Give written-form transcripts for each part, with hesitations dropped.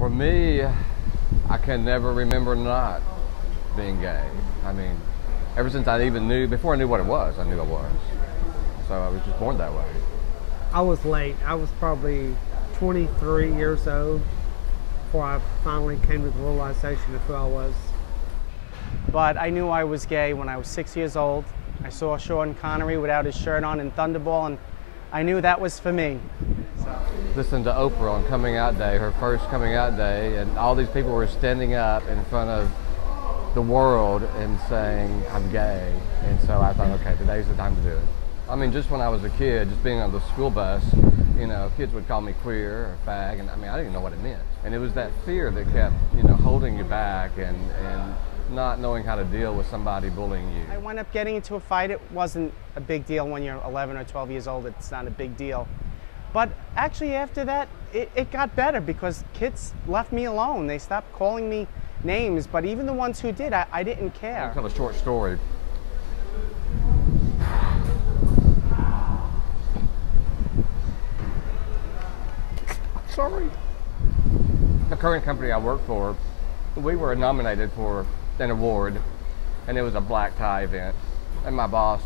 For me, I can never remember not being gay. I mean, ever since I even knew, before I knew what it was, I knew I was. So I was just born that way. I was late. I was probably 23 years old before I finally came to the realization of who I was. But I knew I was gay when I was 6 years old. I saw Sean Connery without his shirt on in Thunderball, and I knew that was for me. Listened to Oprah on coming out day, her first coming out day, and all these people were standing up in front of the world and saying, I'm gay. And so I thought, okay, today's the time to do it. I mean, just when I was a kid, just being on the school bus, you know, kids would call me queer or fag, and I mean, I didn't even know what it meant. And it was that fear that kept, you know, holding you back and not knowing how to deal with somebody bullying you. I wound up getting into a fight. It wasn't a big deal when you're 11 or 12 years old. It's not a big deal. But actually after that, it got better because kids left me alone. They stopped calling me names, but even the ones who did, I didn't care. I'll tell a short story. Sorry. The current company I work for, we were nominated for an award, and it was a black tie event. And my boss,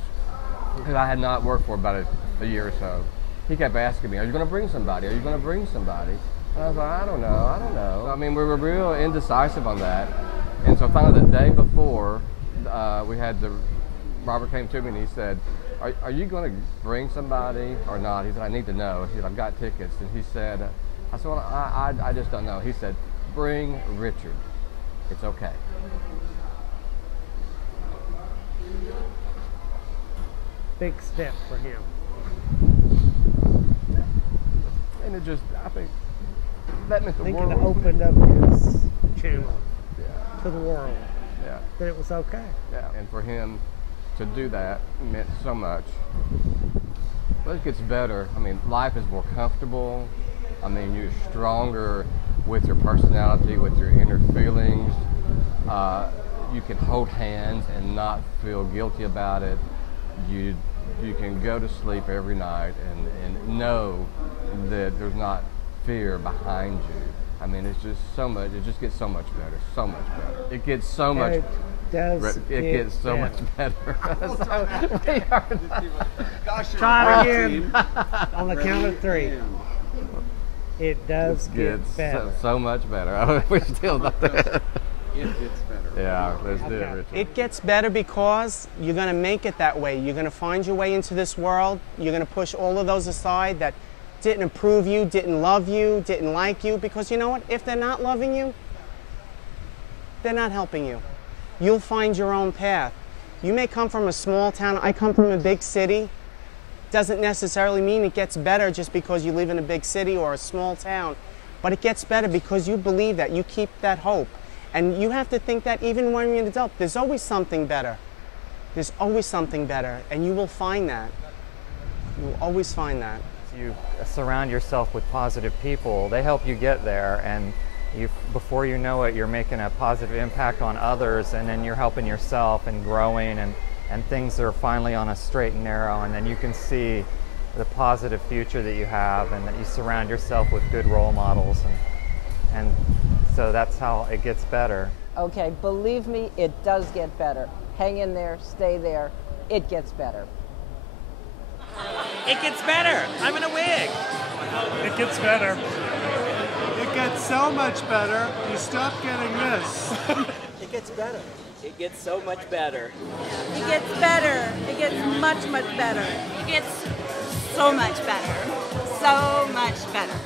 because I had not worked for about a year or so, he kept asking me, are you going to bring somebody? Are you going to bring somebody? And I was like, I don't know. I mean, we were real indecisive on that. And so finally the day before, Robert came to me and he said, are you going to bring somebody or not? He said, I need to know. He said, I've got tickets. And he said, I said, well, I just don't know. He said, bring Richard. It's okay. Big step for him. And it just, I think, that meant the world. I think it opened up his channel to the world. Yeah. That it was okay. Yeah. And for him to do that meant so much. But it gets better. I mean, life is more comfortable. I mean, you're stronger with your personality, with your inner feelings. You can hold hands and not feel guilty about it. You can go to sleep every night and know that there's not fear behind you. I mean, it's just so much. It just gets so much better. So much better. It gets so much. It does. It gets so much better. So we are. Try it again on the count of 3. It does get better. So much better. We're still not there. It gets better. Yeah, let's do it, Richard. It gets better because you're going to make it that way. You're going to find your way into this world. You're going to push all of those aside that didn't approve you, didn't love you, didn't like you. Because you know what? If they're not loving you, they're not helping you. You'll find your own path. You may come from a small town. I come from a big city. Doesn't necessarily mean it gets better just because you live in a big city or a small town. But it gets better because you believe that. You keep that hope. And you have to think that even when you're an adult, there's always something better. There's always something better, and you will find that. You will always find that. You surround yourself with positive people. They help you get there, and before you know it, you're making a positive impact on others, and then you're helping yourself and growing, and things are finally on a straight and narrow, and then you can see the positive future that you have, and that you surround yourself with good role models, and so that's how it gets better. Okay, believe me, it does get better. Hang in there, stay there, it gets better. It gets better. I'm in a wig. It gets better. It gets so much better, you stop getting this. It gets better. It gets so much better. It gets better. It gets much, much better. It gets so much better. So much better.